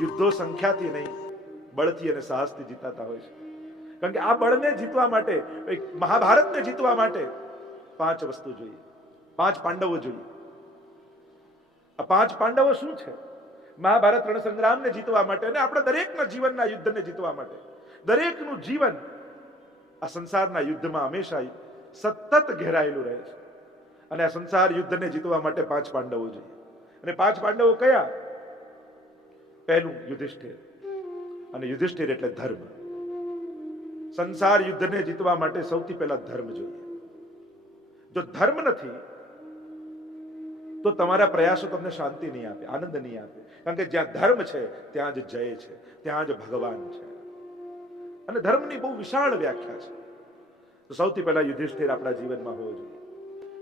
યુદ્ધો સંખ્યાથી નહીં, બળથી અને સાહસથી જીતાતા હોય છે. કારણ કે આ બળને જીતવા માટે મહાભારતને જીતવા માટે પાંચ વસ્તુ જોઈએ. પાંચ પાંડવો જોઈએ. આ પાંચ પાંડવો શું છે? મહાભારત રણ સંગ્રામને જીતવા માટે અને આપણા દરેકના જીવનના યુદ્ધને જીતવા માટે. દરેકનું જીવન આ સંસારના યુદ્ધમાં હંમેશા સતત ઘેરાયેલું રહે છે. અને આ સંસાર યુદ્ધને જીતવા માટે પાંચ પાંડવો જોઈએ. અને પાંચ પાંડવો કયા? પહેલું યુધિષ્ઠિર. અને યુધિષ્ઠિર એટલે ધર્મ. સંસાર યુદ્ધને જીતવા માટે સૌથી પહેલા ધર્મ જોઈએ. જો ધર્મ નથી, તો તમારા પ્રયાસો તમને શાંતિ નહીં આપે, આનંદ નહીં આપે. કારણ કે જ્યાં ધર્મ છે, ત્યાં જ જય છે, ત્યાં જ ભગવાન છે. અને ધર્મની બહુ વિશાળ વ્યાખ્યા છે. તો સૌથી પહેલા યુધિષ્ઠિર આપણા જીવનમાં હોવો જોઈએ.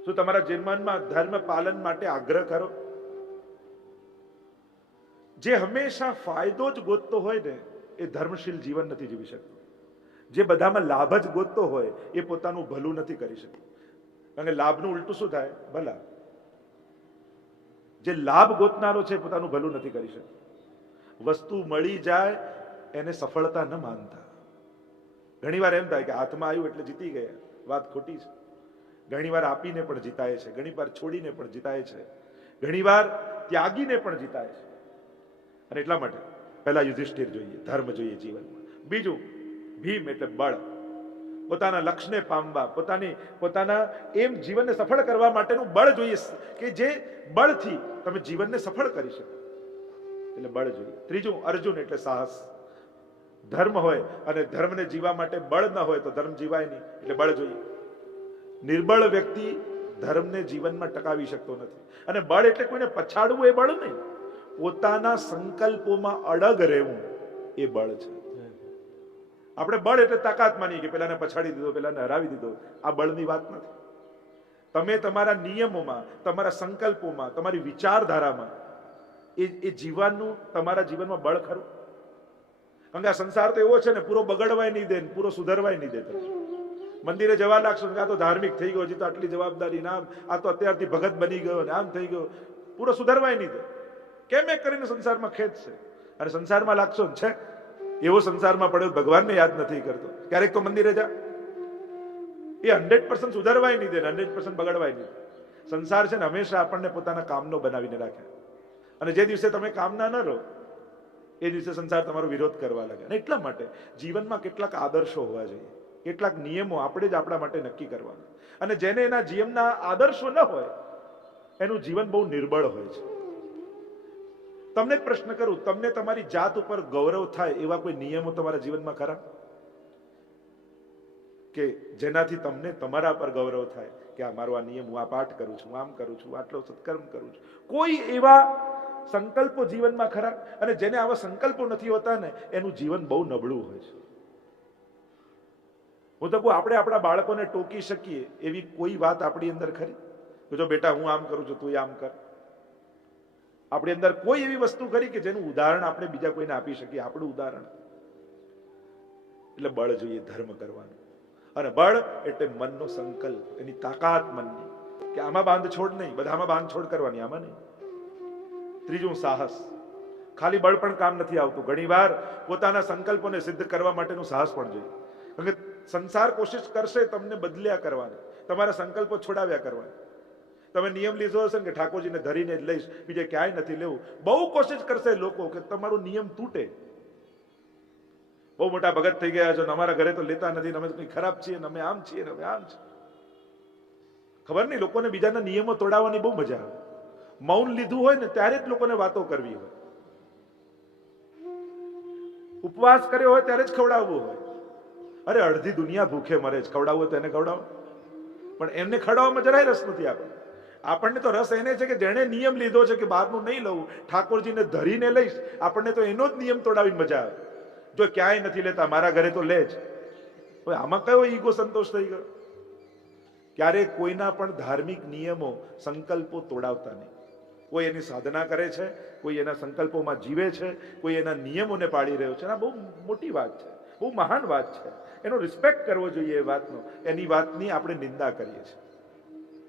શું તમારા જીવનમાં ધર્મ પાલન માટે આગ્રહ કરો? જે હંમેશા ફાયદો જ ગોતતો હોય ને, એ ધર્મશીલ જીવન નથી જીવી શકતો. જે બધામાં લાભ જ ગોતતો હોય, એ પોતાનું ભલું નથી કરી શકતો. કે લાભનું ઉલટું શું થાય? ભલા. જે લાભ ગોતનારો છે પોતાનું ભલું નથી કરી શકતો. વસ્તુ મળી જાય, એને સફળતા ન માનતા. ઘણીવાર એમ થાય કે હાથમાં આવ્યું એટલે જીતી ગયા. વાત ખોટી છે. ઘણીવાર આપીને પણ જીતાય છે. ઘણીવાર છોડીને પણ જીતાય છે. ઘણીવાર ત્યાગીને પણ જીતાય છે. અને એટલા માટે પહેલા યુધિષ્ઠિર જોઈએ, ધર્મ જોઈએ જીવનમાં. બીજું, ભીમ એટલે બળ. પોતાના લક્ષ્યને પામવા, પોતાની, પોતાના એમ જીવનને સફળ કરવા માટેનું બળ જોઈએ કે જે બળથી તમે જીવનને સફળ કરી શકો. એટલે બળ જોઈએ. ત્રીજું, અર્જુન એટલે સાહસ. ધર્મ હોય અને ધર્મને જીવવા માટે બળ ન હોય તો ધર્મ જીવાય નહીં. એટલે બળ જોઈએ. નિર્બળ વ્યક્તિ ધર્મને જીવનમાં ટકાવી શકતો નથી. અને બળ એટલે કોઈને પછાડવું એ બળ નહીં. પોતાના સંકલ્પોમાં અડગ રહેવું એ બળ છે. આપણે બળ એટલે તાકાત માનીએ કે પેલાને પછાડી દીધો, પેલાને હરાવી દીધો. આ બળની વાત નથી. તમે તમારા નિયમોમાં, તમારા સંકલ્પોમાં, તમારી વિચારધારામાં એ એ જીવનનું, તમારા જીવનમાં બળ ખરું? કારણ કે આ સંસાર તો એવો છે ને, પૂરો બગડવાય નહીં દે પૂરો સુધરવાય નહીં દે મંદિરે જવા લાગશો આ તો ધાર્મિક થઈ ગયો, હજી તો આટલી જવાબદારી ના આ તો અત્યારથી ભગત બની ગયો ને આમ થઈ ગયો. પૂરો સુધરવાય નહીં દે. કેમ એ કરીને સંસારમાં ખેંચશે અને સંસારમાં લાગશો ને છે. એવો સંસારમાં પડ્યો ભગવાનને યાદ નથી કરતો. ક્યારેક તો મંદિરે જા. એ હંડ્રેડ પર્સન્ટ સુધારવાય નહીં દે હંડ્રેડ પર્સન્ટ બગડવાય નહીં. સંસાર છે ને હંમેશા આપણને પોતાના કામનો બનાવીને રાખે. અને જે દિવસે તમે કામના ન રહો, એ દિવસે સંસાર તમારો વિરોધ કરવા લાગે. અને એટલા માટે જીવનમાં કેટલાક આદર્શો હોવા જોઈએ. કેટલાક નિયમો આપણે જ આપણા માટે નક્કી કરવાના. અને જેને એના જીવનના આદર્શો ન હોય, એનું જીવન બહુ નિર્બળ હોય છે. તમને પ્રશ્ન કરું, તમને તમારી જાત ઉપર ગૌરવ થાય એવા કોઈ નિયમો તમારા જીવનમાં ખરા? કે જેનાથી તમને તમારા પર ગૌરવ થાય કે આ મારો આ નિયમ હું આ પાઠ કરું છું, આમ કરું છું, આટલો સત્કર્મ કરું છું. કોઈ એવા સંકલ્પો જીવનમાં ખરા? અને જેને આવા સંકલ્પો નથી હોતા ને, એનું જીવન બહુ નબળું હોય છે. હું તો કહું, આપણે આપણા બાળકોને ટોકી શકીએ એવી કોઈ વાત આપણી અંદર ખરી? જો બેટા હું આમ કરું છું, તું આમ કર. આપણી અંદર કોઈ એવી વસ્તુ કરી કે જેનું ઉદાહરણ આપણે બીજા કોઈને આપી શકીએ. આપણું ઉદાહરણ. એટલે બળ જોઈએ, ધર્મ કરવાનું. અને બળ એટલે મનનો સંકલ્પ, એની તાકાત મનની. કે આમાં બાંધ છોડ નહીં, બધામાં બાંધ છોડ કરવાની, આમાં નહીં. ત્રીજું સાહસ. ખાલી બળ પણ કામ નથી આવતું. ઘણીવાર પોતાના સંકલ્પોને સિદ્ધ કરવા માટેનું સાહસ પણ જોઈએ. કારણ કે સંસાર કોશિશ કરશે તમને બદલ્યા કરવાની. તમારા સંકલ્પો છોડાવ્યા કરવાના. તમે નિયમ લીધો હશે ને કે ઠાકોરજીને ધરીને જ લઈશ, બીજે ક્યાંય નથી લેવું. બહુ કોશિશ કરશે લોકો કે તમારો નિયમ તૂટે. બહુ મોટા ભગત થઈ ગયા છો ને અમારા ઘરે તો લેતા નથી અમે કંઈ ખરાબ છીએ ને અમે આમ છીએ ને અમે આમ છીએ. ખબર નહીં, લોકોને બીજાના નિયમો તોડાવવાની બહુ મજા આવે. મૌન લીધું હોય ને ત્યારે જ લોકોને વાતો કરવી હોય. ઉપવાસ કર્યો હોય ત્યારે જ ખવડાવવું હોય. અરે અડધી દુનિયા ભૂખે મરે છે, ખવડાવવું તો એને ખવડાવો. પણ એમને ખવડાવવામાં જરાય રસ નથી આપણને આપણને તો રસ એને છે કે જેણે નિયમ લીધો છે કે બહારનું નહીં લઉં, ઠાકોરજીને ધરીને લઈશ. આપણને તો એનો જ નિયમ તોડાવીને મજા આવે. જો ક્યાંય નથી લેતા, મારા ઘરે તો લે જ. હવે આમાં કયો ઈગો સંતોષ થઈ ગયો? ક્યારે કોઈના પણ ધાર્મિક નિયમો, સંકલ્પો તોડાવતા નહીં. કોઈ એની સાધના કરે છે, કોઈ એના સંકલ્પોમાં જીવે છે, કોઈ એના નિયમોને પાડી રહ્યો છે. આ બહુ મોટી વાત છે, બહુ મહાન વાત છે. એનો રિસ્પેક્ટ કરવો જોઈએ એ વાતનો. એની વાતની આપણે નિંદા કરીએ છીએ.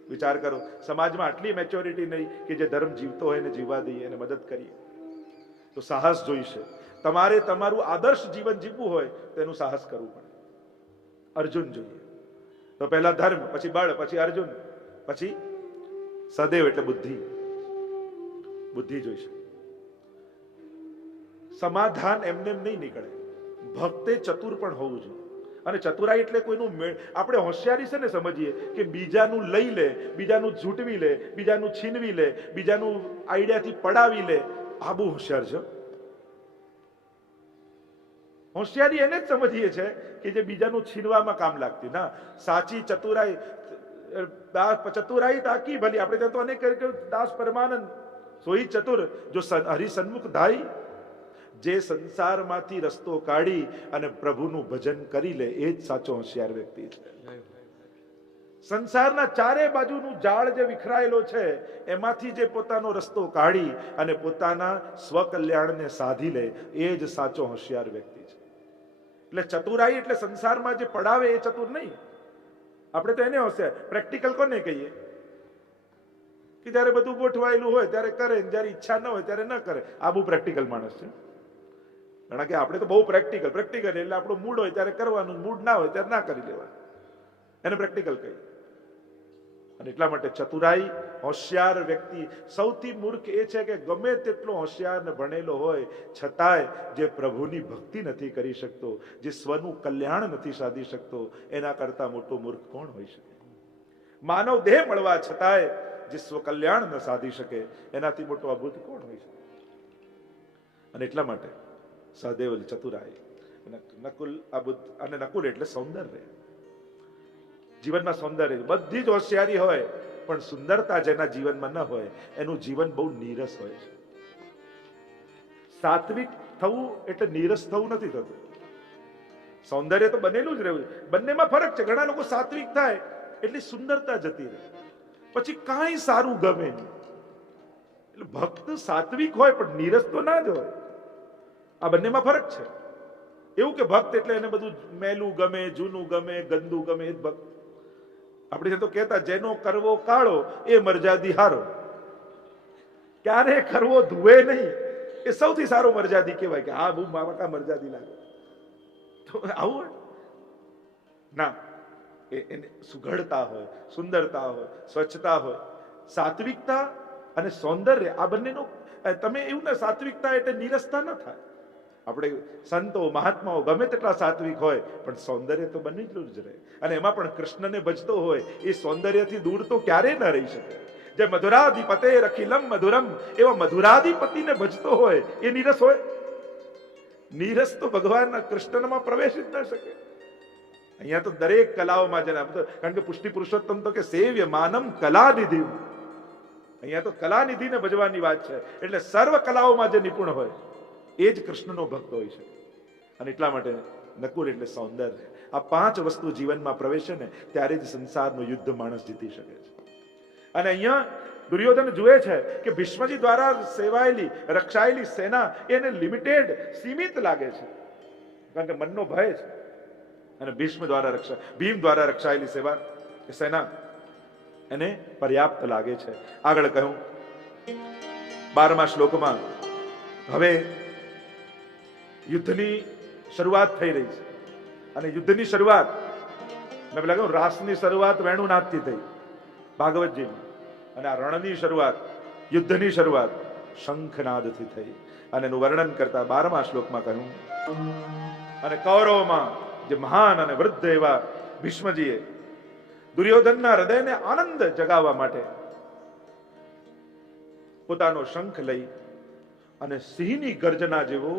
વિચાર કરો. સમાજમાં આટલી મેચ્યોરિટી નહીં કે જે ધર્મ જીવતો હોય એને જીવવા દઈએ, એને મદદ કરીએ. તો સાહસ જોઈશે. તમારે તમારું આદર્શ જીવન જીવવું હોય, તો એનું સાહસ કરવું પડે. અર્જુન જોઈએ. તો પહેલા ધર્મ, પછી બળ, પછી અર્જુન, પછી સદૈવ એટલે બુદ્ધિ. બુદ્ધિ જોઈશે. સમાધાન એમને એમ નહીં નીકળે. ભક્તે ચતુર પણ હોવું જોઈએ. અને ચતુરાઈ એટલે કોઈનું આપણે હોશિયારી છે ને સમજીએ કે બીજાનું લઈ લે, બીજાનું ઝૂંટવી લે, બીજાનું છીનવી લે, બીજાનું આઈડિયાથી પડાવી લે. આ બહુ હોશિયાર છે હોશિયારી એને જ સમજીએ છે કે જે બીજાનું છીનવામાં કામ લાગતી. ના, સાચી ચતુરાઈ દાસ ચતુરાઈ તાકી ભલી. આપણે ત્યાં તો અનેક દાસ પરમાનંદ સોઈ ચતુર, જો હરિ સન્મુખ ધાઈ જે સંસારમાંથી રસ્તો કાઢી અને પ્રભુનું ભજન કરી લે, એ જ સાચો હોશિયાર વ્યક્તિ છે. સંસારના ચારે બાજુનું જાળ જે વિખરાયેલો છે, એમાંથી જે પોતાનો રસ્તો કાઢી અને પોતાના સ્વકલ્યાણને સાધી લે, એ જ સાચો હોશિયાર વ્યક્તિ છે. એટલે ચતુરાઈ એટલે સંસારમાં જે પડાવે એ ચતુર નહીં. આપણે તો એને હોશિયાર પ્રેક્ટિકલ કોને કહીએ? કે જ્યારે બધું ગોઠવાયેલું હોય, ત્યારે કરે જ્યારે ઈચ્છા ન હોય, ત્યારે ન કરે. આ બહુ પ્રેક્ટિકલ માણસ છે. કારણ કે આપણે તો બહુ પ્રેક્ટિકલ પ્રેક્ટિકલ એટલે આપણું મૂડ હોય ત્યારે કરવાનું મૂડ ના હોય ત્યારે ના કરી લેવાનું એને પ્રેક્ટિકલ કહીએ અને એટલા માટે ચતુરાઈ, હોશિયાર વ્યક્તિ, સૌથી મૂર્ખ એ છે કે ગમે તેટલો હોશિયાર ને ભણેલો હોય, છતાંય જે પ્રભુની ભક્તિ નથી કરી શકતો, જે સ્વનું કલ્યાણ નથી સાધી શકતો, એના કરતા મોટો મૂર્ખ કોણ હોઈ શકે? માનવ દેહ મળવા છતાંય જે સ્વ કલ્યાણ ન સાધી શકે, એનાથી મોટો અભૂત કોણ હોઈ શકે? અને એટલા માટે સહદેવ ચતુરાય નક- નકુલ અબુદ્ધ અને નકુલ એટલે સૌંદર્ય જીવનમાં સૌંદર્ય બધી જ હોશિયારી હોય પણ સુંદરતા જેના જીવનમાં ન હોય એનું જીવન બહુ નીરસ હોય છે સાત્વિક થવું એટલે નીરસ થવું નથી થતું સૌંદર્ય તો બનેલું જ રહેવું બંનેમાં ફરક છે ઘણા લોકો સાત્વિક થાય એટલી સુંદરતા જતી રહે પછી કાંઈ સારું ગમે નહીં એટલે ભક્ત સાત્વિક હોય પણ નીરસ તો ના જ હોય આ બંનેમાં ફરક છે. એવું કે ભક્ત એટલે એને બધું મેલું ગમે, જૂનું ગમે, ગંદુ ગમે, એ જ ભક્ત. આપણે તો કહેતા, જેનો કરવો કાળો, એ મરજાદી હારો. ક્યારે કરવો ધુએ નહીં. એ સૌથી સારો મરજાદી કહેવાય કે, હા, બહુ મામા મરજાદી લાગે. તો આવું ના. એને સુઘડતા હોય, સુંદરતા હોય, સ્વચ્છતા હોય. સાત્વિકતા અને સૌંદર્ય આ બંનેનો, તમે એવું ને, સાત્વિકતા એટલે નીરસતા ન થાય. આપણે સંતો, મહાત્માઓ ગમે તેટલા સાત્વિક હોય, પણ સૌંદર્ય તો બનેલું જ રહે. અને એમાં પણ કૃષ્ણને ભજતો હોય, એ સૌંદર્યથી દૂર તો ક્યારેય ન રહી શકે. જે મધુરાધિપતે રખીલમ મધુરમ, એવા મધુરાધિપતિને ભજતો હોય, એ નીરસ હોય. નીરસ તો ભગવાનના કૃષ્ણમાં પ્રવેશી ન શકે. અહીંયા તો દરેક કલાઓમાં જેને કારણ કે પુષ્ટિ પુરુષોત્તમ તો કે સેવ્ય માનમ કલાનિધિ. અહીંયા તો કલાનિધિને ભજવાની વાત છે. એટલે સર્વ કલાઓમાં જે નિપુણ હોય એ જ કૃષ્ણનો ભક્ત હોય છે. અને એટલા માટે નકુલ એટલે સૌંદર્ય. આ પાંચ વસ્તુ જીવનમાં પ્રવેશે ને ત્યારે જ સંસારનું યુદ્ધ માણસ જીતી શકે છે. અને અહીંયા દુર્યોધન જુએ છે કે ભીષ્મજી દ્વારા સેવાયેલી, રક્ષાયેલી સેના એને લિમિટેડ, સીમિત લાગે છે. કારણ કે મનનો ભય છે. અને ભીષ્મ દ્વારા રક્ષા, ભીમ દ્વારા રક્ષાયેલી સેવા સેના એને પર્યાપ્ત લાગે છે. આગળ કહ્યું, બારમા શ્લોકમાં, હવે યુદ્ધની શરૂઆત થઈ રહી છે. અને યુદ્ધની શરૂઆત, મેં પેલા કહ્યું, રાસની શરૂઆત વેણુનાથથી થઈ ભાગવતજીમાં અને આ રણની શરૂઆત, યુદ્ધની શરૂઆત શંખનાદથી થઈ. અને એનું વર્ણન કરતા બારમા શ્લોકમાં કહ્યું, અને કૌરવમાં જે મહાન અને વૃદ્ધ એવા ભીષ્મજીએ દુર્યોધનના હૃદયને આનંદ જગાવવા માટે પોતાનો શંખ લઈ અને સિંહની ગર્જના જેવો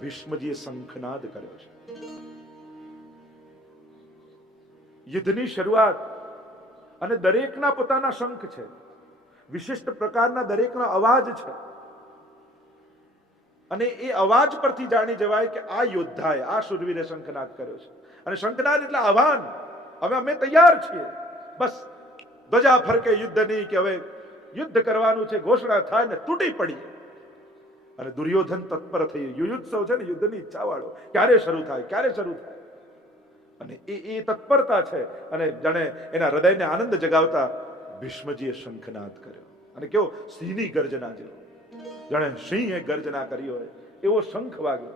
ભીષ્મજીએ શંખનાદ કર્યો છે. યુદ્ધની શરૂઆત અને દરેકના પોતાના શંખ છે. વિશિષ્ટ પ્રકારના દરેકનો અવાજ છે. અને એ અવાજ પરથી જાણી જવાય કે આ યોદ્ધાએ, આ શુરવીરે શંખનાદ કર્યો છે. અને શંખનાદ એટલે આહવાન. હવે અમે તૈયાર છીએ. બસ ધ્વજા ફરકે યુદ્ધ નહીં કે હવે યુદ્ધ કરવાનું છે, ઘોષણા થાય ને તૂટી પડીએ. અને દુર્યોધન તત્પર થઈ યુયુત્સવ છે ને, યુદ્ધની ઈચ્છા વાળો ક્યારે શરૂ થાય? ક્યારે શરૂ થાય? અને એ એ તત્પરતા છે. અને જાણે એના હૃદયને આનંદ જગાવતા ભીષ્મજીએ શંખનાદ કર્યો. અને કેવો સિંહની ગર્જના જેવો. જાણે સિંહે ગર્જના કરી હોય, એવો શંખ વાગ્યો.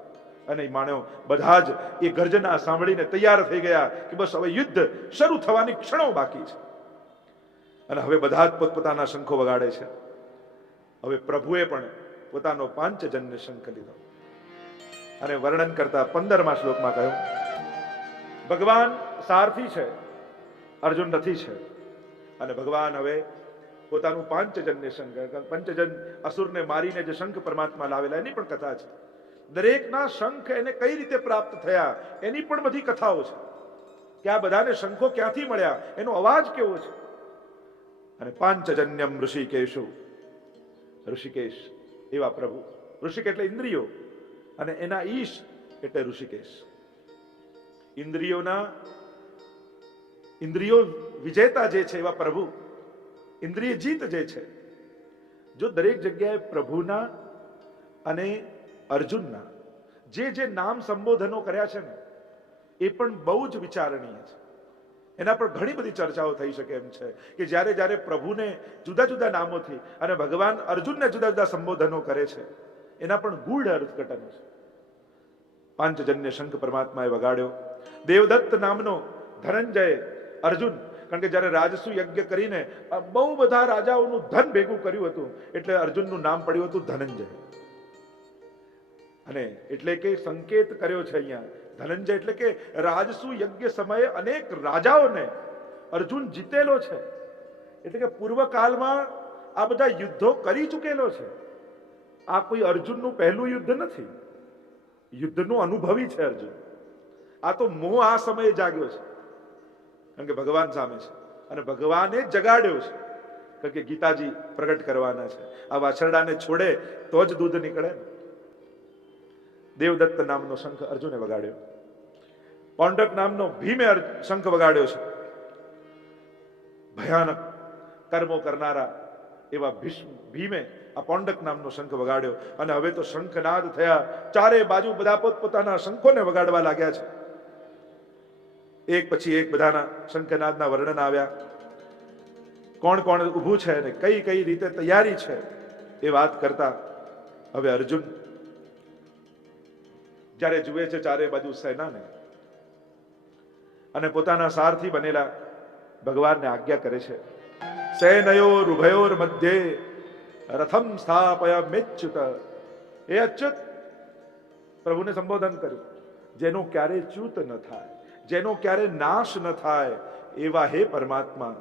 અને માણ્યો બધા જ એ ગર્જના સાંભળીને તૈયાર થઈ ગયા કે બસ હવે યુદ્ધ શરૂ થવાની ક્ષણો બાકી છે. અને હવે બધા જ પોતપોતાના શંખો વગાડે છે. હવે પ્રભુએ પણ પોતાનો પાંચજન્ય શંખ લીધો. અને વર્ણન કરતા પંદરમા શ્લોકમાં કહ્યું, ભગવાન સારથી છે, અર્જુન નથી છે. અને ભગવાન હવે પોતાનું પાંચજન્ય શંખ, પંચજન અસુરને મારીને જે શંખ પરમાત્મા લાવેલા, એની પણ કથા છે. દરેકના શંખ એને કઈ રીતે પ્રાપ્ત થયા, એની પણ બધી કથાઓ છે. કે આ બધાને શંખો ક્યાંથી મળ્યા, એનો અવાજ કેવો છે? અને પાંચજન્યમ ઋષિકેશુ, ઋષિકેશ એવા પ્રભુ. ઋષિક એટલે ઇન્દ્રિયો. અને એના ઈશ એટલે ઋષિકેશ. ઇન્દ્રિયોના ઇન્દ્રિયો વિજેતા જે છે એવા પ્રભુ, ઇન્દ્રિય જીત જે છે, જો દરેક જગ્યાએ પ્રભુના અને અર્જુનના જે જે નામ સંબોધનો કર્યા છે ને, એ પણ બહુ જ વિચારણીય છે. એના પર ઘણી બધી ચર્ચાઓ થઈ શકે એમ છે કે જ્યારે જ્યારે પ્રભુને જુદા જુદા નામોથી અને ભગવાન અર્જુનને જુદા જુદા સંબોધનો કરે છે, એના પણ ગૂઢ અર્થઘટન છે. પાંચજન્ય શંખ પરમાત્માએ વગાડ્યો. દેવદત્ત નામનો ધનંજય અર્જુન, કારણ કે જ્યારે રાજસુ યજ્ઞ કરીને બહુ બધા રાજાઓનું ધન ભેગું કર્યું હતું, એટલે અર્જુનનું નામ પડ્યું હતું ધનંજય. અને એટલે કે સંકેત કર્યો છે અહીંયા. ધનંજય એટલે કે રાજસુ યજ્ઞ સમયે અનેક રાજાઓને અર્જુન જીતેલો છે. એટલે કે પૂર્વકાલમાં આ બધા યુદ્ધો કરી ચૂકેલો છે. આ કોઈ અર્જુનનું પહેલું યુદ્ધ નથી. યુદ્ધનું અનુભવી છે અર્જુન. આ તો મોહ આ સમયે જાગ્યો છે. કારણ કે ભગવાન સામે છે. અને ભગવાને જગાડ્યો છે. કારણ કે ગીતાજી પ્રગટ કરવાના છે. આ વાછરડાને છોડે તો જ દૂધ નીકળે ને. દેવદત્ત નામનો શંખ અર્જુને વગાડ્યો. પોંડક નામનો ભીમે શંખ વગાડ્યો છે. ભયાનક કર્મો કરનારા એવા ભીષ્મ, ભીમે આ પોંડક નામનો શંખ વગાડ્યો અને હવે તો શંખનાદ થયા. ચારે બાજુ બધા પોતપોતાના શંખોને વગાડવા લાગ્યા છે. એક પછી એક બધાના શંખનાદના વર્ણન આવ્યા. કોણ કોણ ઊભું છે અને કઈ કઈ રીતે તૈયારી છે એ વાત કરતા હવે અર્જુન જ્યારે જુએ છે ચારે બાજુ સેનાને. અને પોતાના સારથી બનેલા ભગવાનને આજ્ઞા કરે છે. સૈનયોર ઉભયોર મધ્યે રથમ સ્થાપય મેચ્યુત. એ અચ્યુત પ્રભુને સંબોધન કર્યું. જેનો ક્યારે ચ્યુત ન થાય, જેનો ક્યારે નાશ ન થાય, એવા હે પરમાત્મા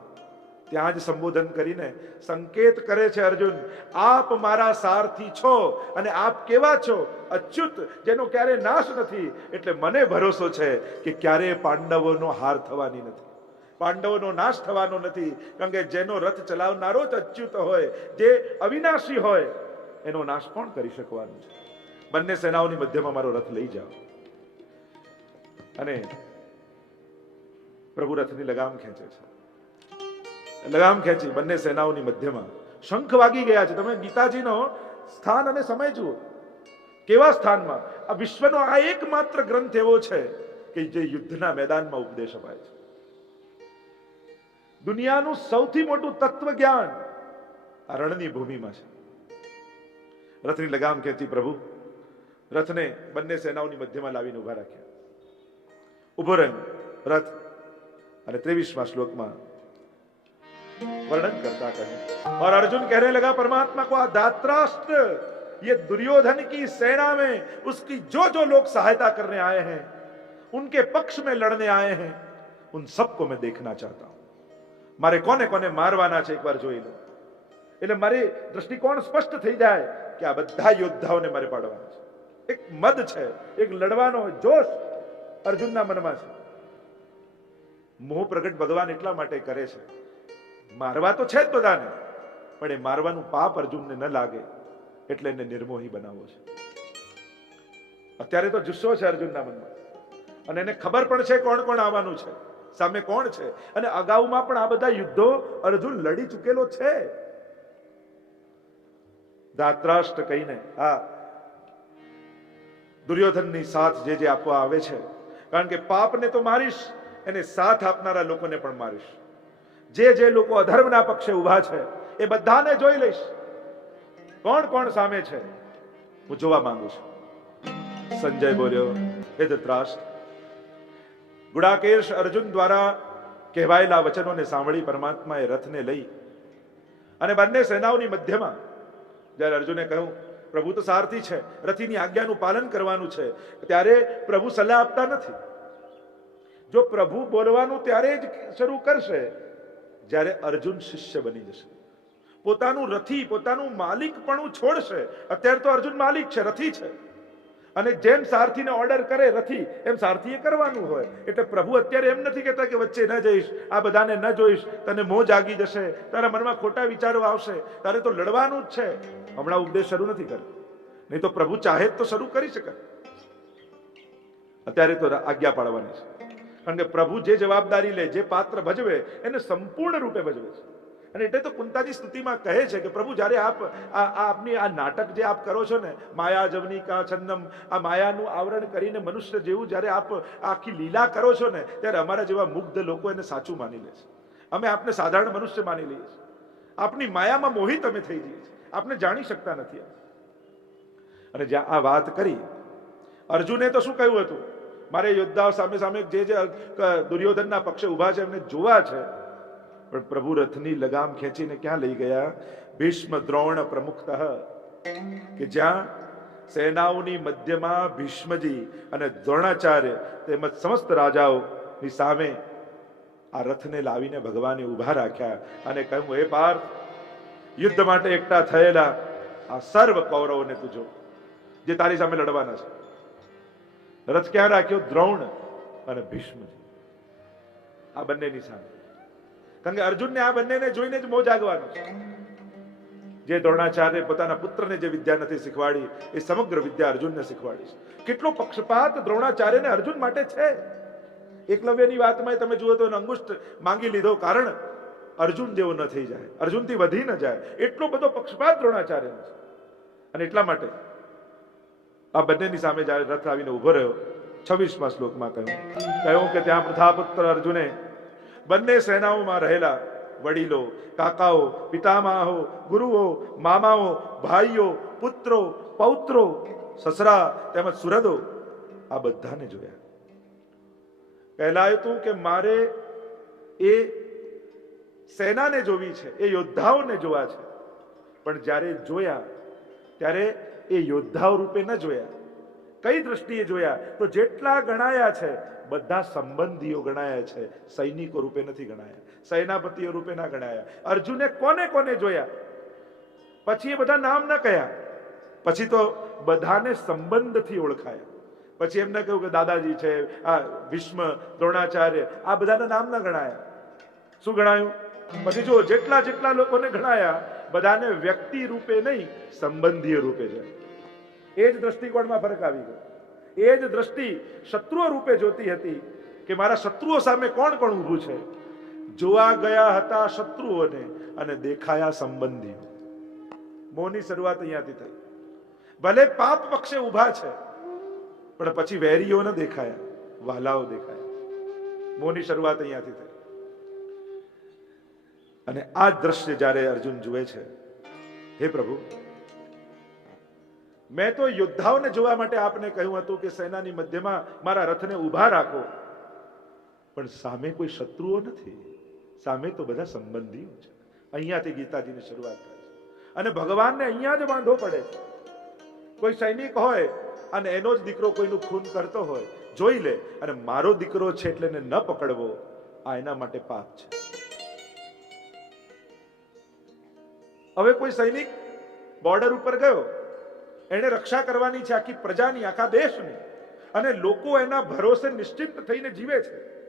ત્યાં જ સંબોધન કરીને સંકેત કરે છે અર્જુન, આપ મારા સારથી છો અને આપ કેવા છો? અચ્યુત, જેનો ક્યારે નાશ નથી. એટલે મને ભરોસો છે કે ક્યારે પાંડવોનો હાર થવાની નથી. પાંડવોનો નાશ થવાનો નથી, કારણ કે જેનો રથ ચલાવનારો જ અચ્યુત હોય, જે અવિનાશી હોય, એનો નાશ કોણ કરી શકવાનું છે? બંને સેનાઓની મધ્યમાં મારો રથ લઈ જાઓ. અને પ્રભુ રથની લગામ ખેંચે છે. લગામ ખેંચી બંને સેનાઓની મધ્યમાં. શંખ વાગી ગયા છે. તમે ગીતાજીનો સ્થાન અને સમય જુઓ. કેવા સ્થાનમાં? આ વિશ્વનો આ એકમાત્ર ગ્રંથ એવો છે કે જે યુદ્ધના મેદાનમાં ઉપદેશ અપાય છે. દુનિયાનું સૌથી મોટું તત્વ જ્ઞાન આ રણની ભૂમિમાં છે. રથની લગામ ખેંચી પ્રભુ, રથને બંને સેનાઓની મધ્યમાં લાવીને ઊભા રાખ્યા. ઊભો રહ્યો. રથ અને ત્રેવીસમાં શ્લોકમાં वर्णन करता कहूं और अर्जुन कहने लगा परमात्मा को धात्राष्ट्र ये दुर्योधन की सेना में उसकी जो जो लोग सहायता करने आए हैं उनके पक्ष में लड़ने आए हैं उन सबको मैं देखना चाहता हूं મારે કોને કોને મારવાના છે એકવાર જોઈ લો એટલે મારી દ્રષ્ટિકોણ સ્પષ્ટ થઈ જાય કે આ બધા યોદ્ધાઓને મારે પાડવાના છે એક મદ છે એક લડવાનો જોશ અર્જુનના મનમાં છે મોહ પ્રગટ ભગવાન એટલા માટે કરે છે મારવા તો છે જ બધાને, પણ એ મારવાનું પાપ અર્જુનને ન લાગે એટલે એને નિર્મોહી બનાવવો છે. અત્યારે તો જુસ્સો છે અર્જુનના મનમાં. અને એને ખબર પણ છે કોણ કોણ આવવાનું છે, સામે કોણ છે, અને અગાઉમાં પણ આ બધા યુદ્ધો અર્જુન લડી ચૂકેલો છે. દાત્રાષ્ટ્ર કહીને આ દુર્યોધનની સાથ જે જે આપવા આવે છે, કારણ કે પાપને તો મારીશ, એને સાથ આપનારા લોકોને પણ મારીશ. જે જે લોકો અધર્મના પક્ષે ઊભા છે, એ બધાને જોઈ લઈશ. કોણ કોણ સામે છે? હું જોવા માંગુ છું. સંજય બોલ્યો, હે ધૃતરાષ્ટ્ર, ગુડાકેશ અર્જુન દ્વારા કહેવાયેલા વચનોને સાંભળી પરમાત્માએ રથને લઈ અને બંને સેનાઓની મધ્યમાં જ્યારે અર્જુને કહ્યું, પ્રભુ તો સારથી છે, રથીની આજ્ઞાનું પાલન કરવાનું છે, ત્યારે પ્રભુ સલાહ આપતા નથી. જો પ્રભુ બોલવાનું ત્યારે જ શરૂ કરશે જ્યારે અર્જુન શિષ્ય બની જશે. પોતાનું રથી, પોતાનું માલિકપણું છોડશે. અત્યારે તો અર્જુન માલિક છે, રથી છે. અને જેમ સારથીને ઓર્ડર કરે રથી, એમ સારથીએ કરવાનું હોય. એટલે પ્રભુ અત્યારે એમ નથી કહેતા કે વચ્ચે ન જઈશ, આ બધાને ન જોઈશ, તને મોં જાગી જશે, તારા મનમાં ખોટા વિચારો આવશે, તારે તો લડવાનું જ છે. હમણાં ઉપદેશ શરૂ નથી કર્યો. નહીં તો પ્રભુ ચાહે તો શરૂ કરી શકે. અત્યારે તો આજ્ઞા પાડવાની છે. કે પ્રભુ જે જવાબદારી લે, જે પાત્ર ભજવે, એને સંપૂર્ણ રૂપે ભજવે છે. અને એટલે તો કુંતાજી સ્તુતિમાં કહે છે કે, પ્રભુ, જ્યારે આપ આ આપની આ નાટક જે આપ કરો છો ને માયા જવનિકા છંદમ આ માયાનું આવરણ કરીને મનુષ્ય જેવું જ્યારે આપ આખી લીલા કરો છો ને, ત્યારે અમારા જેવા મુગ્ધ લોકો એને સાચું માની લે છે. અમે આપને સાધારણ મનુષ્ય માની લઈએ છીએ. આપની માયામાં મોહિત અમે થઈ જઈએ છીએ. આપને જાણી શકતા નથી અને જ્યાં આ વાત કરી, અર્જુને તો શું કહ્યું હતું? મારે યોદ્ધાઓ સામે સામે જે જે દુર્યોધનના પક્ષે ઊભા છે, એમને જોવા છે. પણ પ્રભુ રથની લગામ ખેંચીને ક્યાં લઈ ગયા? ભીષ્મ દ્રોણ પ્રમુખતઃ. કે જ્યાં સેનાઓની મધ્યમાં ભીષ્મજી અને દ્રોણાચાર્ય તેમજ સમસ્ત રાજાઓની સામે આ રથને લાવીને ભગવાને ઊભા રાખ્યા અને કહ્યું, હે પાર્થ, યુદ્ધ માટે એકઠા થયેલા આ સર્વ કૌરવોને તું જો, જે તારી સામે લડવાના છે. રથ ક્યાં રાખ્યો, દ્રોણ અને ભીષ્મજી આ બંનેની સામે. કારણ કે અર્જુનને આ બંનેને જોઈને જ મોજ આગવાનો જે દ્રોણાચાર્ય પોતાના પુત્રને જે વિદ્યા નથી શીખવાડી, એ સમગ્ર વિદ્યા અર્જુનને શીખવાડી છે. કેટલો પક્ષપાત દ્રોણાચાર્યને અર્જુન માટે છે. એકલવ્યની વાતમાં તમે જુઓ તો અંગુષ્ઠ માંગી લીધો કારણ અર્જુન જેવો ન થઈ જાય. અર્જુનથી વધી ન જાય. એટલો બધો પક્ષપાત દ્રોણાચાર્યનો છે. અને એટલા માટે આ બંનેની સામે જ્યારે રથ આવીને ઊભો રહ્યો, છવ્વીસમાં શ્લોકમાં કહ્યું કહ્યું કે ત્યાં પ્રથાપુત્ર અર્જુને બંને સેનાઓમાં રહેલા વડીલો, કાકાઓ, પિતામાહો, ગુરુઓ, મામાઓ, ભાઈઓ, પુત્રો, પૌત્રો, સસરા તેમજ સુરદો આ બધાને જોયા. પહેલા હતું કે મારે એ સેનાને જોવી છે, એ યોદ્ધાઓને જોવા છે. પણ જ્યારે જોયા, ત્યારે એ યોદ્ધાઓ રૂપે ન જોયા. કઈ દ્રષ્ટિએ જોયા? તો જેટલા ગણાયા છે, બધા સંબંધીઓ ગણાયા છે. સૈનિકો રૂપે નથી ગણાયા. સેનાપતિઓ રૂપે ના ગણાયા. અર્જુને કોને કોને જોયા? પછી એ બધા નામ ન કયા. પછી તો બધાને સંબંધથી ઓળખાયા. પછી એમને કહ્યું કે દાદાજી છે, આ ભીષ્મ, દ્રોણાચાર્ય, આ બધાના નામ ન ગણાયા. શું ગણાયું? પછી જો જેટલા જેટલા લોકોને ગણાયા, બધાને વ્યક્તિ રૂપે નહીં, સંબંધીય રૂપે છે એ જ દ્રષ્ટિકોણમાં ફરક આવી ગયો. એ જ દ્રષ્ટિ શત્રુઓ રૂપે જોતી હતી કે મારા શત્રુઓ સામે કોણ કોણ ઊભું છે. જોવા ગયા હતા શત્રુઓને અને દેખાયા સંબંધીઓ. મોની શરૂઆત અહીંયાથી થઈ. ભલે પાપ પક્ષે ઊભા છે, પણ પછી વેરીઓ ન દેખાયા, વાલાઓ દેખાયા. મોની શરૂઆત અહીંયાથી થઈ. અને આ દ્રશ્ય જ્યારે અર્જુન જુએ છે, હે પ્રભુ મેં તો યોદ્ધાઓને જોવા માટે આપને કહ્યું હતું કે સેનાની મધ્યમાં મારા રથને ઊભા રાખો. પણ સામે કોઈ શત્રુઓ નથી. સામે તો બધા સંબંધીઓ છે. અહીંયાથી ગીતાજીની શરૂઆત થાય છે. અને ભગવાનને અહીંયા જ વાંધો પડે કોઈ સૈનિક હોય અને એનો જ દીકરો કોઈનું ખૂન કરતો હોય, જોઈ લે. અને મારો દીકરો છે એટલે એને ન પકડવો. આ એના માટે પાપ છે. હવે કોઈ સૈનિક બોર્ડર ઉપર ગયો? એને રક્ષા કરવાની છે આખી પ્રજાની, આખા દેશની. અને લોકો એના ભરોસે નિશ્ચિત થઈને જીવે છે.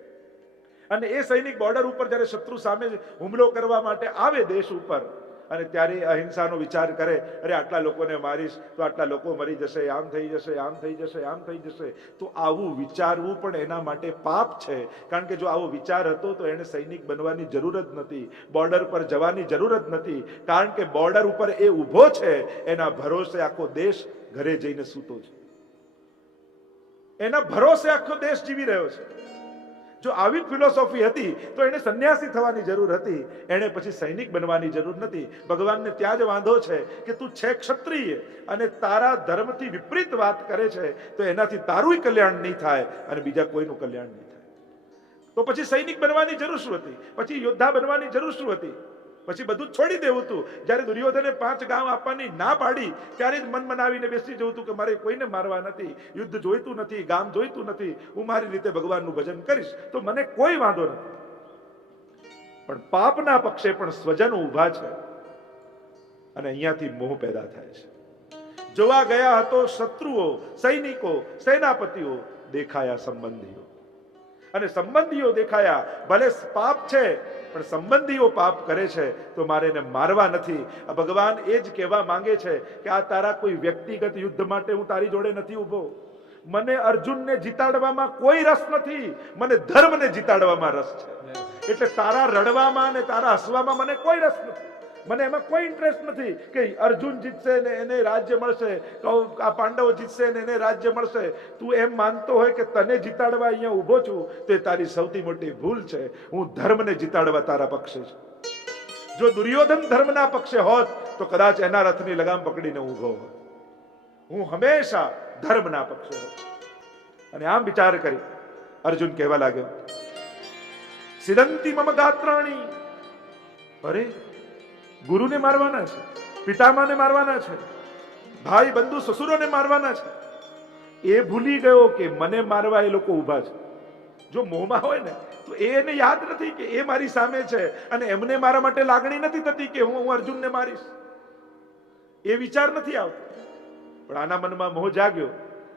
અને એ સૈનિક બોર્ડર ઉપર જ્યારે શત્રુ સામે હુમલો કરવા માટે આવે દેશ ઉપર અને ત્યારે અહિંસાનો વિચાર કરે, અરે, આટલા લોકોને મારીશ, તો આટલા લોકો મરી જશે, આમ થઈ જશે, આમ થઈ જશે, આમ થઈ જશે. તો આવું વિચારવું પણ એના માટે પાપ છે. કારણ કે જો આવો વિચાર હતો, તો એને સૈનિક બનવાની જરૂર જ નથી, બોર્ડર પર જવાની જરૂર જ નથી. કારણ કે બોર્ડર ઉપર એ ઊભો છે, એના ભરોસે આખો દેશ ઘરે જઈને સૂતો છે. એના ભરોસે આખો દેશ જીવી રહ્યો છે. જો આવી ફિલોસોફી હતી, તો એને સંન્યાસી થવાની જરૂર હતી. એણે પછી સૈનિક બનવાની જરૂર નથી. ભગવાનને ત્યાં જ વાંધો છે કે તું છે ક્ષત્રિય અને તારા ધર્મથી વિપરીત વાત કરે છે, તો એનાથી તારું કલ્યાણ નહીં થાય અને બીજા કોઈનું કલ્યાણ નહીં થાય. તો પછી સૈનિક બનવાની જરૂર શું હતી? પછી યોદ્ધા બનવાની જરૂર શું હતી? પછી બધું છોડી દેવું હતું જ્યારે દુર્યોધને પાંચ ગામ આપવાની ના પાડી, ત્યારે જ મન મનાવીને બેસી જવું હતું કે મારે કોઈને મારવા નથી. યુદ્ધ જોઈતું નથી, ગામ જોઈતું નથી. હું મારી રીતે ભગવાનનું ભજન કરીશ, તો મને કોઈ વાંધો નથી. પણ પાપના પક્ષે પણ સ્વજનો ઊભા છે અને અહીંયાથી મોહ પેદા થાય છે. જોવા ગયા હતો શત્રુઓ, સૈનિકો, સેનાપતિઓ, દેખાયા સંબંધીઓ. અને સંબંધીઓ દેખાયા. ભલે પાપ છે પણ સંબંધીઓ પાપ કરે છે તો મારે એને મારવા નથી. આ ભગવાન એ જ કહેવા માંગે છે કે આ તારા કોઈ વ્યક્તિગત યુદ્ધ માટે હું તારી જોડે નથી ઊભો. મને અર્જુનને જીતાડવામાં કોઈ રસ નથી. મને ધર્મને જીતાડવામાં રસ છે. એટલે તારા રડવામાં અને તારા હસવામાં મને કોઈ રસ નથી. મને એમાં કોઈ ઇન્ટરેસ્ટ નથી કે અર્જુન જીતશે ને એને રાજ્ય મળશે આ પાંડવો જીતશે ને એને રાજ્ય મળશે. તું એમ માનતો હોય કે તને જીતાડવા અહીંયા ઊભો છું, તો તારી સૌથી મોટી ભૂલ છે. હું ધર્મને જીતાડવા તારા પક્ષે છું. જો દુર્યોધન ધર્મના પક્ષે હોત, તો કદાચ એના રથની લગામ પકડીને ઊભો હોત. હું હંમેશા ધર્મના પક્ષે હોત. અને આમ વિચાર કરી અર્જુન કહેવા લાગ્યો, સિદંતી મમ ગાત્રાણી. અરે ગુરુને મારવાના છે, પિતામાને મારવાના છે, ભાઈ, બંધુ, સસુરોને મારવાના છે. એ ભૂલી ગયો કે મને મારવા એ લોકો ઊભા છે. જો મોંમાં હોય ને, તો એ એને યાદ નથી કે એ મારી સામે છે અને એમને મારા માટે લાગણી નથી થતી કે હું હું અર્જુનને મારીશ. એ વિચાર નથી આવતો. પણ આના મનમાં મોહ જાગ્યો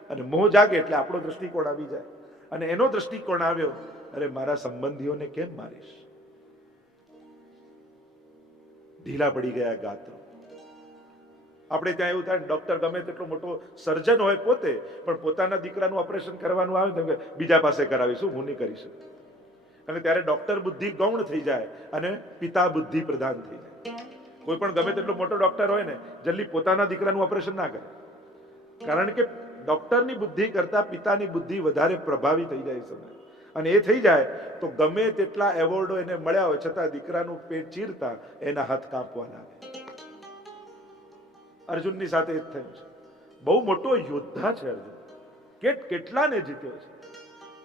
અને મોહ જાગે એટલે આપણો દ્રષ્ટિકોણ આવી જાય. અને એનો દ્રષ્ટિકોણ આવ્યો, અરે, મારા સંબંધીઓને કેમ મારીશ? ઢીલા પડી ગયા ગાત્રો. આપણે ત્યાં એવું થાય ડોક્ટર ગમે તેટલો મોટો સર્જન હોય પોતે, પણ પોતાના દીકરાનું ઓપરેશન કરવાનું આવે કે બીજા પાસે કરાવીશું, હું નહીં કરી શકું. અને ત્યારે ડોક્ટર બુદ્ધિ ગૌણ થઈ જાય અને પિતા બુદ્ધિ પ્રધાન થઈ જાય. કોઈ પણ ગમે તેટલો મોટો ડોક્ટર હોય ને, જલ્દી પોતાના દીકરાનું ઓપરેશન ના કરે. કારણ કે ડોક્ટરની બુદ્ધિ કરતા પિતાની બુદ્ધિ વધારે પ્રભાવી થઈ જાય સમય. અને એ થઈ જાય, તો ગમે તેટલા એવોર્ડો એને મળ્યા હોય, છતાં દીકરાનું પેટ ચીરતા એના હાથ કાપવા લાગે. અર્જુનની સાથે એ જ થયું છે. બહુ મોટો યોદ્ધા છે અર્જુન. કેટ કેટલાને જીત્યો છે.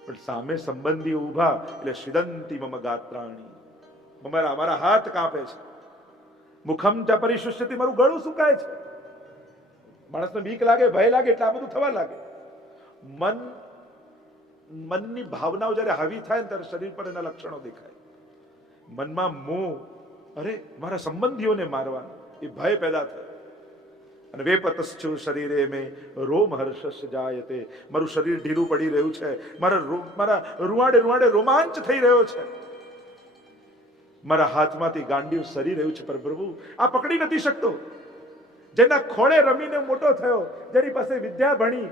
પણ સામે સંબંધી ઊભા, એટલે શિદંતી મમ ગાત્રાણી. અમારા અમારા હાથ કાપે છે. મુખમ ચ પરિશુષ્યતિ મારું ગળું સુકાય છે. માણસને બીક લાગે, ભય લાગે, એટલે આ બધું થવા લાગે. મન મનની ભાવનાઓ જ્યારે હાવી થાય ને ત્યારે શરીર પર એના લક્ષણો દેખાય. મનમાં મોહ, અરે, મારા સંબંધીઓને મારવાનો, એ ભય પેદા થયો. અને વેપતશ્ચુ શરીરે મેં રોમ હર્ષસ જાયતે. મારું શરીર ઢીલું પડી રહ્યું છે. મારા મારા રૂવાડે રૂવાડે રોમાંચ થઈ રહ્યો છે. મારા હાથમાંથી ગાંડિયું સરી રહ્યું છે પર પ્રભુ, આ પકડી નથી શકતો. જેના ખોળે રમીને મોટો થયો, જેની પાસે વિદ્યા ભણી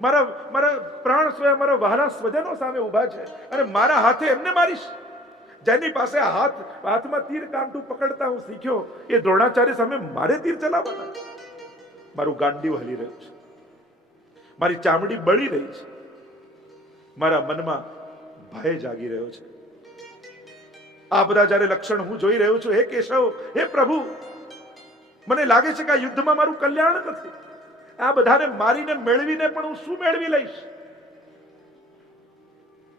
મારા મારા પ્રાણ સ્વયં મારા વહાલા સ્વજનો સામે ઊભા છે અને મારા હાથે એમને મારીશ. જેની પાસે હાથ, હાથમાં તીર કામટું પકડતા હું શીખ્યો, એ દ્રોણાચાર્ય સામે મારે તીર ચલાવવાના. મારું ગાંડિયું હલી રહ્યું છે. મારી ચામડી બળી રહી છે. મારા મનમાં ભય જાગી રહ્યો છે. આ બધા જ્યારે લક્ષણ હું જોઈ રહ્યો છું, હે કેશવ, હે પ્રભુ, મને લાગે છે કે આ યુદ્ધમાં મારું કલ્યાણ નથી. આ બધાને મારીને મેળવીને પણ હું શું મેળવી લઈશ?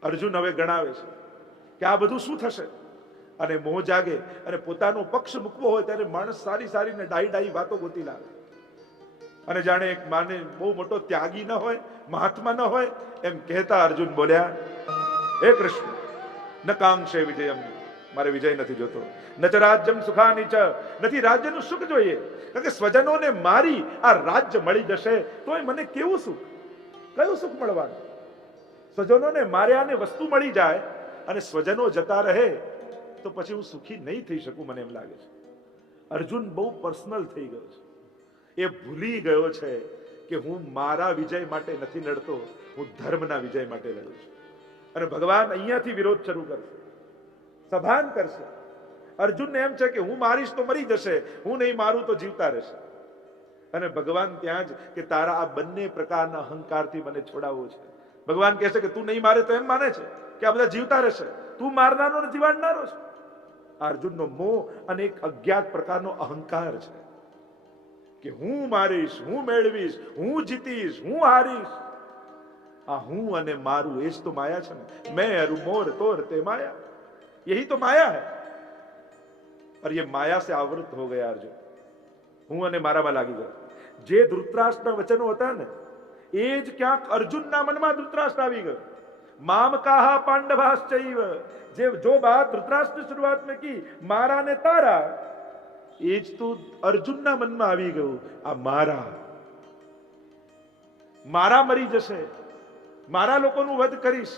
અર્જુન હવે ગણાવે છે કે આ બધું શું થશે? અને મોહ જાગે અને પોતાનો પક્ષ મૂકવો હોય ત્યારે માણસ સારી સારી ને ડાઈ ડાઈ વાતો ગોતી લાવે. અને જાણે એક માને બહુ મોટો ત્યાગી ન હોય, મહાત્મા ન હોય, એમ કહેતા અર્જુન બોલ્યા, હે કૃષ્ણ, નકાંક્ષે કાંક્ષે વિજયમ. મારે વિજય નથી જોતો. નચ રાજ્યમ સુખાની ચ, નથી રાજ્યનું સુખ જોઈએ. કારણ કે સ્વજનોને મારી આ રાજ્ય મળી જશે, તોય મને કેવું સુખ? કયું સુખ મળવાનું? સ્વજનોને માર્યા ને વસ્તુ મળી જાય અને સ્વજનો જતા રહે, તો પછી હું સુખી નહીં થઈ શકું મને એમ લાગે છે. અર્જુન બહુ પર્સનલ થઈ ગયો છે. એ ભૂલી ગયો છે કે હું મારા વિજય માટે નથી લડતો, હું ધર્મના વિજય માટે લડું છું. અને ભગવાન અહીંયાથી વિરોધ શરૂ કરશે. સભાન કરશે. અર્જુનને એમ છે કે હું મારીશ તો મરી જશે, હું નહીં મારું તો જીવતા રહેશે. અને ભગવાન ત્યાં જ કે તારા આ બંને પ્રકારના અહંકારથી મને છોડાવવો છે. ભગવાન કહે છે કે તું નહીં મારે તો એમ માને છે કે આ બધા જીવતા રહેશે. તું મારનારો ને જીવાડનારો છે. અર્જુનનો મોહ અને એક અજ્ઞાત પ્રકારનો અહંકાર છે. કે હું મારીશ, હું મેળવીશ, હું જીતીશ, હું હારીશ. આ હું અને મારું એ જ તો માયા છે ને. મેં અરુ મોર, તોર, તે માયા. यही तो माया है और ये माया से आवृत हो गया अर्जुन હું અને મારામાં લાગી ગયો જે ધૃતરાષ્ટ્રના વચનો હતા ને એ જ ક્યાંક અર્જુનના મનમાં ધૃતરાષ્ટ્ર આવી ગયો મામ કાહા પાંડવાશ્ચૈવ જે જો બાત ધૃતરાષ્ટ્ર શરૂઆત में की મારા ને તારા એ જ તો અર્જુનના મનમાં આવી ગયું આ મારા મારા મરી જશે મારા લોકોનું વધ કરીશ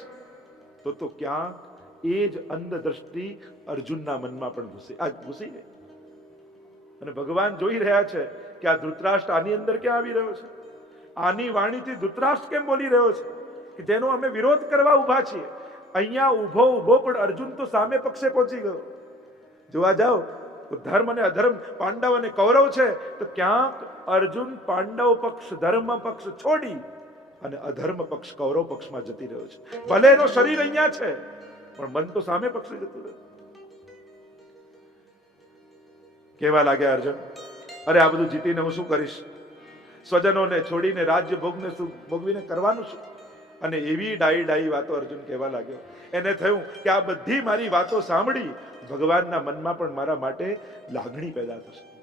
તો તો ક્યાંક એ જ અંધ દ્રષ્ટિ અર્જુનના મનમાં પણ ઘૂસી. આ ઘૂસી ગઈ અને ભગવાન જોઈ રહ્યા છે કે આ ધૃતરાષ્ટ્ર આની અંદર ક્યાં આવી રહ્યો છે? આની વાણીથી ધૃતરાષ્ટ્ર કેમ બોલી રહ્યો છે? કે જેનો અમે વિરોધ કરવા ઊભા છીએ. અહીંયા ઊભો ઊભો પણ અર્જુન તો સામે પક્ષે પહોંચી ગયો. જોવા જાઓ ધર્મ અને અધર્મ, પાંડવ અને કૌરવ છે, તો ક્યાંક અર્જુન પાંડવ પક્ષ, ધર્મ પક્ષ છોડી અને અધર્મ પક્ષ, કૌરવ પક્ષમાં જતી રહ્યો છે. ભલે એનો શરીર અહીંયા છે પણ મન તો સામે પક્ષે જતું રહે. કેવા લાગ્યા અર્જુન, અરે, આ બધું જીતીને હું શું કરીશ? સ્વજનોને છોડીને રાજ્ય ભોગને શું, ભોગવીને કરવાનું શું? અને એવી ડાઈ ડાઈ વાતો અર્જુન કહેવા લાગ્યો. એને થયું કે આ બધી મારી વાતો સાંભળી ભગવાનના મનમાં પણ મારા માટે લાગણી પેદા થશે.